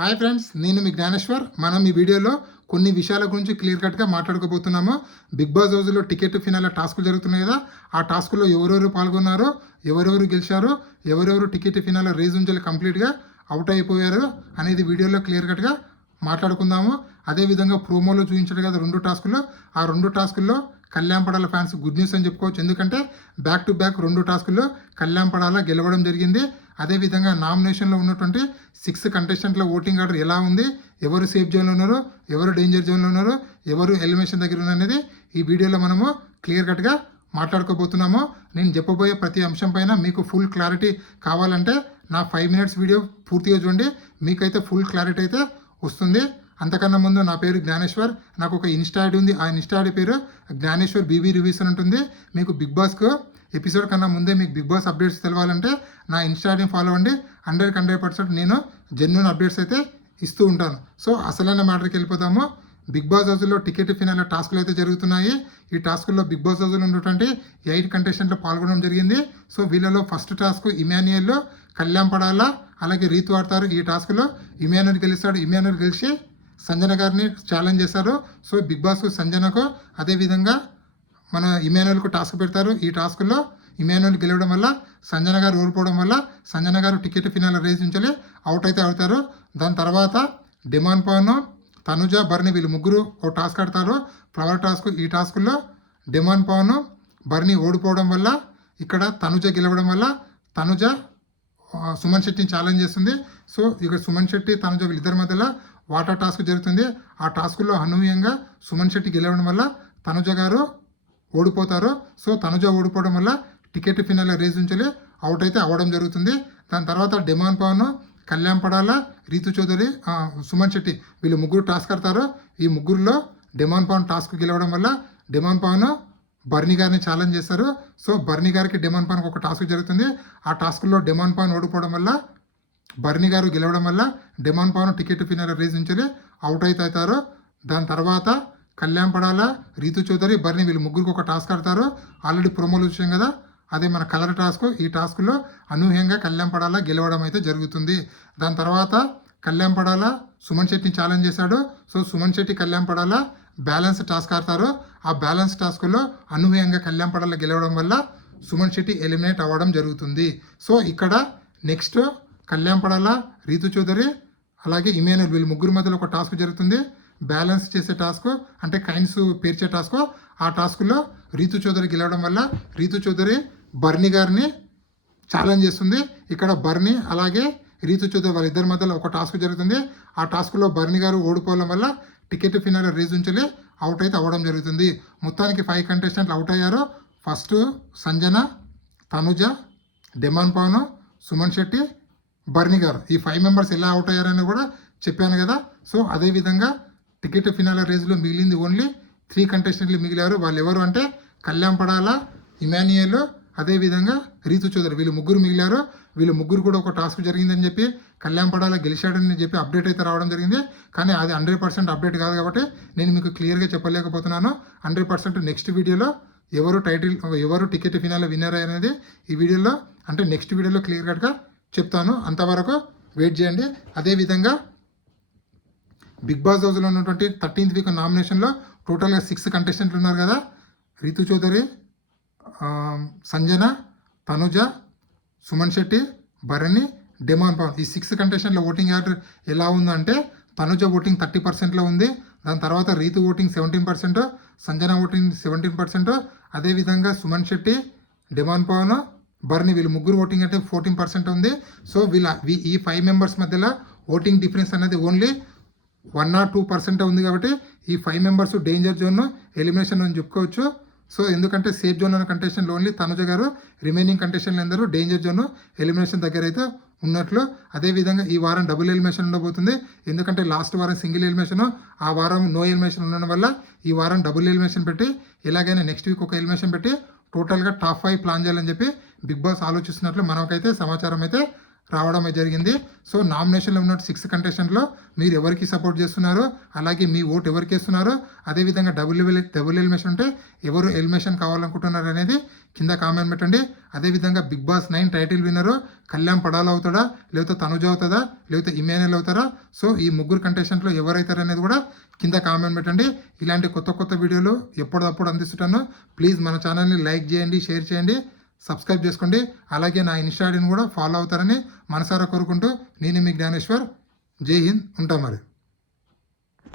Hi friends, నేను మీ జ్ఞానేశ్వర్. మనం ఈ వీడియోలో కొన్ని విషయాల గురించి క్లియర్ కట్గా మాట్లాడుకోబోతున్నాము. బిగ్ బాస్ హౌస్లో టికెట్ ఫినాల టాస్కులు జరుగుతున్నాయి కదా, ఆ టాస్కుల్లో ఎవరెవరు పాల్గొన్నారో, ఎవరెవరు గెలిచారో, ఎవరెవరు టికెట్ ఫినాల రేజ్ నుంచి కంప్లీట్గా అవుట్ అయిపోయారు అనేది వీడియోలో క్లియర్ కట్గా మాట్లాడుకుందాము. అదేవిధంగా ప్రోమోలో చూపించాడు కదా రెండు టాస్కుల్లో, ఆ రెండు టాస్కుల్లో Kalyan Padala fans good news అని చెప్పుకోవచ్చు. ఎందుకంటే బ్యాక్ టు బ్యాక్ రెండు టాస్కుల్లో కళ్యాణ్ పడాల గెలవడం జరిగింది. అదేవిధంగా నామినేషన్లో ఉన్నటువంటి 6 కంటెస్టెంట్ల ఓటింగ్ ఆర్డర్ ఎలా ఉంది, ఎవరు సేఫ్ జోన్లో ఉన్నారో, ఎవరు డేంజర్ జోన్లో ఉన్నారో, ఎవరు ఎలిమినేషన్ దగ్గర ఉన్నారు అనేది ఈ వీడియోలో మనము క్లియర్ కట్గా మాట్లాడుకోబోతున్నాము. నేను చెప్పబోయే ప్రతి అంశం పైన మీకు ఫుల్ క్లారిటీ కావాలంటే నా 5 మినిట్స్ వీడియో పూర్తిగా చూడండి, మీకైతే ఫుల్ క్లారిటీ అయితే వస్తుంది. అంతకన్నా ముందు నా పేరు జ్ఞానేశ్వర్, నాకు ఒక ఇన్స్టా ఐడి ఉంది. ఆ ఇన్స్టా ఐడి పేరు జ్ఞానేశ్వర్ బీబీ రివ్యూస్ అని ఉంటుంది. మీకు బిగ్ బాస్కు ఎపిసోడ్ కన్నా ముందే మీకు బిగ్ బాస్ అప్డేట్స్ తెలవాలంటే నా ఇన్స్టా ఐడిని ఫాలో అవ్వండి. 100% నేను జెన్యూన్ అప్డేట్స్ అయితే ఇస్తూ ఉంటాను. సో అసలైన మ్యాటర్కి వెళ్ళిపోతాము. బిగ్ బాస్ హౌస్లో టికెట్ ఫినాల టాస్కులు అయితే జరుగుతున్నాయి. ఈ టాస్కుల్లో బిగ్ బాస్ హౌస్లో ఉన్నటువంటి 8 కంటెస్టెంట్లు పాల్గొనడం జరిగింది. సో వీళ్ళలో ఫస్ట్ టాస్క్ ఇమాన్యుయల్లో కళ్యాణ్ పడాలా, అలాగే రీతు ఆడతారు. ఈ టాస్క్లో ఇమాన్యుయల్ గెలుస్తాడు. ఇమాన్యుయల్ గెలిచి సంజన గారిని ఛాలెంజ్ చేశారు. సో బిగ్ బాస్ సంజనకు అదేవిధంగా మన ఇమాన్యుయల్కు టాస్క్ పెడతారు. ఈ టాస్క్లో ఇమాన్యుయల్ గెలవడం వల్ల సంజన గారు ఓడిపోవడం వల్ల సంజన గారు టికెట్ ఫినాల రేస్ నుంచి అవుట్ అయితే అవుతారు. దాని తర్వాత డిమాండ్ పవన్, తనుజ, బర్ని వీళ్ళు ముగ్గురు ఒక టాస్క్ ఆడతారు, ఫ్లవర్ టాస్క్. ఈ టాస్క్లో డిమాండ్ పవన్, బర్ని ఓడిపోవడం వల్ల ఇక్కడ తనుజ గెలవడం వల్ల తనుజ సుమన్ శెట్టిని ఛాలెంజ్ చేస్తుంది. సో ఇక్కడ సుమన్ శెట్టి, తనుజ వీళ్ళిద్దరి మధ్యలో వాటర్ టాస్క్ జరుగుతుంది. ఆ టాస్కుల్లో అనూహ్యంగా సుమన్ శెట్టి గెలవడం వల్ల తనుజ గారు ఓడిపోతారు. సో తనుజ ఓడిపోవడం వల్ల టికెట్ ఫినాల రేస్ నుంచి అవుట్ అయితే అవ్వడం జరుగుతుంది. దాని తర్వాత డిమాండ్ పవన్, కళ్యాణ్ పడాల, రీతు చౌదరి, సుమన్ శెట్టి వీళ్ళు ముగ్గురు టాస్క్ ఆడతారు. ఈ ముగ్గురులో డిమాండ్ పవన్ టాస్క్ గెలవడం వల్ల డిమాండ్ పవన్ బర్నీ గారిని ఛాలెంజ్ చేస్తారు. సో బర్నీ గారికి డిమాండ్ పవన్కి ఒక టాస్క్ జరుగుతుంది. ఆ టాస్క్లో డిమాండ్ పవన్ ఓడిపోవడం వల్ల బర్నీ గారు గెలవడం వల్ల demand Pawan ticket finale race నుంచి అవుట్ అయితే అవుతారు. దాని తర్వాత కళ్యాణ్ పడాల, రీతు చౌదరి, బర్నీ వీళ్ళు ముగ్గురికి ఒక టాస్క్ ఆడతారు. ఆల్రెడీ ప్రోమోలు వచ్చాం కదా, అదే మన కలర్ టాస్క్. ఈ టాస్క్లో అనూహ్యంగా కళ్యాణ్ పడాల గెలవడం అయితే జరుగుతుంది. దాని తర్వాత కళ్యాణ్ పడాల సుమన్ శెట్టిని ఛాలెంజ్ చేశాడు. So Suman Shetty, Kalyan Padala balance task ఆడతారు. ఆ బ్యాలెన్స్ టాస్క్లో అనూహ్యంగా కళ్యాణ్ పడాల గెలవడం వల్ల సుమన్ శెట్టి ఎలిమినేట్ అవ్వడం జరుగుతుంది. సో ఇక్కడ నెక్స్ట్ కళ్యాణ్ పడాల, రీతు చౌదరి, అలాగే ఇమాన్యుయల్ వీళ్ళు ముగ్గురు మధ్యలో ఒక టాస్క్ జరుగుతుంది. బ్యాలెన్స్ చేసే టాస్క్ అంటే కైన్స్ పేర్చే టాస్క్. ఆ టాస్క్లో రీతు చౌదరి గెలవడం వల్ల రీతు చౌదరి బర్నీ గారిని ఛాలెంజ్ చేస్తుంది. ఇక్కడ బర్నీ అలాగే రీతు చౌదరి వాళ్ళిద్దరి మధ్యలో ఒక టాస్క్ జరుగుతుంది. ఆ టాస్క్లో బర్నీ గారు ఓడిపోవడం వల్ల టికెట్ ఫినాల రేస్ నుంచి అవుట్ అయితే అవ్వడం జరుగుతుంది. మొత్తానికి 5 కంటెస్టెంట్లు అవుట్ అయ్యారు. ఫస్ట్ సంజన, తనుజ, డిమాండ్ పవన్, సుమన్ శెట్టి, బర్నీ గారు. ఈ 5 మెంబర్స్ ఎలా అవుట్ అయ్యారని కూడా చెప్పాను కదా. సో అదేవిధంగా టికెట్ ఫినాల రేస్లో మిగిలింది ఓన్లీ 3 కంటెస్టెంట్లు మిగిలారు. వాళ్ళు ఎవరు అంటే కళ్యాణ్ పడాల, ఇమాన్యుయల్, అదేవిధంగా రీతు చౌదరి వీళ్ళు ముగ్గురు మిగిలారు. వీళ్ళు ముగ్గురు కూడా ఒక టాస్క్ జరిగిందని చెప్పి కళ్యాణ్ పడాల గెలిచాడని చెప్పి అప్డేట్ అయితే రావడం జరిగింది. కానీ అది 100% అప్డేట్ కాదు కాబట్టి నేను మీకు క్లియర్గా చెప్పలేకపోతున్నాను. 100% నెక్స్ట్ వీడియోలో ఎవరు టికెట్ ఫినాల విన్నర్ అనేది ఈ వీడియోలో అంటే నెక్స్ట్ వీడియోలో క్లియర్ కట్గా చెప్తాను. అంతవరకు వెయిట్ చేయండి. అదేవిధంగా బిగ్ బాస్ హౌస్లో ఉన్నటువంటి 13th వీక్ నామినేషన్లో టోటల్గా 6 కంటెస్టెంట్లు ఉన్నారు కదా. రీతు చౌదరి, సంజన, తనుజ, సుమన్ శెట్టి, బర్నీ, డిమాండ్ పవన్. ఈ 6 కంటెస్టెంట్ల ఓటింగ్ ఆర్డర్ ఎలా ఉందంటే తనుజ ఓటింగ్ 30%లో ఉంది. దాని తర్వాత రీతు ఓటింగ్ 17%, సంజన ఓటింగ్ 17%, అదేవిధంగా సుమన్ శెట్టి, డిమాండ్ పవన్, బర్నీ వీళ్ళు ముగ్గురు ఓటింగ్ అంటే 14% ఉంది. సో ఈ 5 మెంబర్స్ మధ్యలో ఓటింగ్ డిఫరెన్స్ అనేది ఓన్లీ 1 or 2% ఉంది. కాబట్టి ఈ 5 మెంబర్స్ డేంజర్ జోన్, ఎలిమినేషన్ అని చెప్పుకోవచ్చు. సో ఎందుకంటే సేఫ్ జోన్ ఉన్న కంటెస్టెంట్లు ఓన్లీ తనుజ గారు, రిమైనింగ్ కంటెస్టెంట్లు అందరూ డేంజర్ జోన్, ఎలిమినేషన్ దగ్గర అయితే ఉన్నట్లు. అదేవిధంగా ఈ వారం డబుల్ ఎలిమినేషన్ ఉండబోతుంది. ఎందుకంటే లాస్ట్ వారం సింగిల్ ఎలిమినేషన్, ఆ వారం నో ఎలిమినేషన్ ఉండడం వల్ల ఈ వారం డబుల్ ఎలిమినేషన్ పెట్టి ఎలాగైనా నెక్స్ట్ వీక్ ఒక ఎలిమినేషన్ పెట్టి టోటల్గా టాప్ 5 ప్లాన్ చేయాలని చెప్పి బిగ్ బాస్ ఆలోచిస్తున్నట్లు మనకైతే సమాచారం అయితే రావడం జరిగింది. సో నామినేషన్లో ఉన్న 6 కంటెస్టెంట్లో మీరు ఎవరికి సపోర్ట్ చేస్తున్నారో, అలాగే మీ ఓటు ఎవరికి వేస్తున్నారో, అదేవిధంగా డబుల్ ఎలిమినేషన్ ఉంటే ఎవరు ఎలిమినేషన్ కావాలనుకుంటున్నారు అనేది కింద కామెంట్ పెట్టండి. అదేవిధంగా బిగ్ బాస్ 9 టైటిల్ విన్నరు కళ్యాణ్ పడాల అవుతాడా, లేకపోతే తనుజ అవుతుందా, లేకపోతే ఇమాన్యుయల్ అవుతారా? సో ఈ ముగ్గురు కంటెస్టెంట్లో ఎవరైతారు అనేది కూడా కింద కామెంట్ పెట్టండి. ఇలాంటి కొత్త వీడియోలు ఎప్పటికప్పుడు అందిస్తుంటాను. ప్లీజ్ మన ఛానల్ని లైక్ చేయండి, షేర్ చేయండి, సబ్స్క్రైబ్ చేసుకోండి. అలాగే నా ఇన్స్టా ఐడిని కూడా ఫాలో అవుతారని మనసారా కోరుకుంటూ నేను మీ జ్ఞానేశ్వర్. జై హింద్. ఉంటాం మరి.